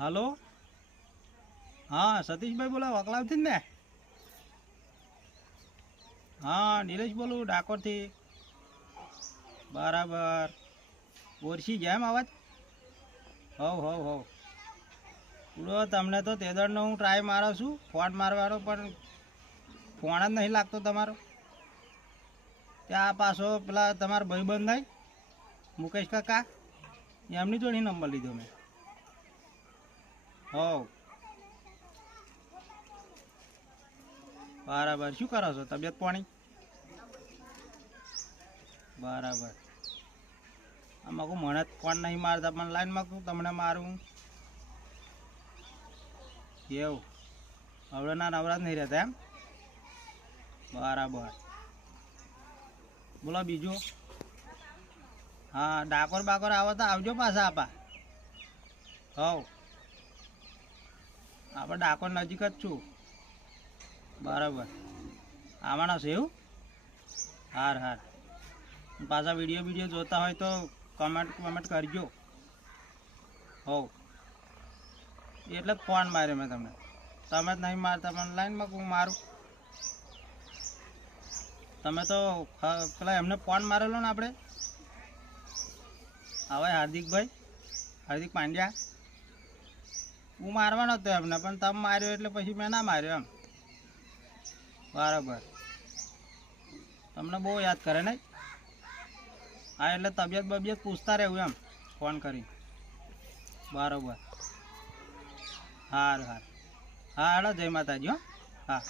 Hello. હા સતીશભાઈ બોલો વકલાવથી ને. હા નિલેશ બોલું ડાકોરથી. બરાબર. ઓરસી જેમ અવાજ. હવ હવ હવ પૂરો તમને તો તેદરનો હું ટ્રાય મારો છું ફોન મારવાનો, પણ ફોન જ નહીં લાગતો તમારો. ત્યાં પાછો પેલા તમારા ભાઈબંધ નહીં મુકેશ કાકા, એમની જોડે નંબર લીધો મેં. હવ બરાબર. શું કરો છો, તબિયત પાણી? બરાબર. આમાં કહું મને ફોન નહીં મારતા, પણ લાઈનમાં કહું તમને મારું એવું. હવે ના નવરાત નહીં રહેતા એમ. બરાબર. બોલો બીજું. હા ડાકોર બાકોર આવો તો આવજો પાછા આપા. હવ આપણે ડાકોર નજીક જ છું. બરાબર. આવવાનો છે એવું. હાર હાર. પાછા વિડીયો જોતા હોય તો કમેન્ટ કરજો. હવ એટલે જ ફોન માર્યો મેં તમને. તમે જ નહીં મારતા, પણ લાઈનમાં હું મારું. તમે તો પેલા એમને ફોન મારેલો ને આપણે હવે હાર્દિક પાંડ્યા, હું મારવાનો હતો એમને, પણ તમે માર્યો એટલે પછી મેં ના માર્યો એમ. બરાબર. તમને બહુ યાદ કરે ને. હા એટલે તબિયત પૂછતા રહેવું એમ ફોન કરી. બરાબર. હારું હારું. હા હેડો જય માતાજી હો. હા.